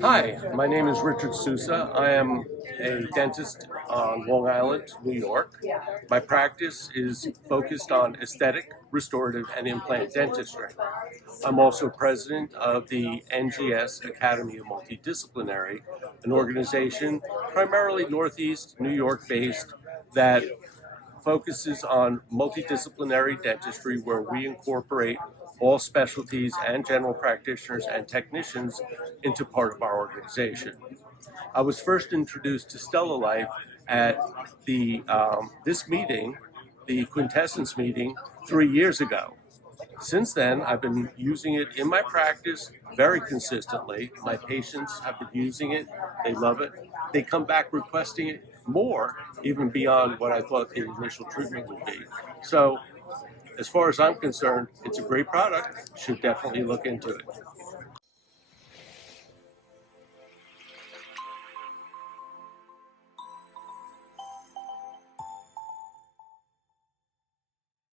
Hi, my name is Richard Susa. I am a dentist on Long Island, New York. My practice is focused on aesthetic, restorative, and implant dentistry. I'm also president of the NGS Academy of Multidisciplinary, an organization primarily Northeast New York based that focuses on multidisciplinary dentistry, where we incorporate all specialties and general practitioners and technicians into part of our organization. I was first introduced to StellaLife at this meeting, the Quintessence meeting, 3 years ago. Since then, I've been using it in my practice very consistently. My patients have been using it. They love it. They come back requesting it more, even beyond what I thought the initial treatment would be. So, as far as I'm concerned, it's a great product. Should definitely look into it.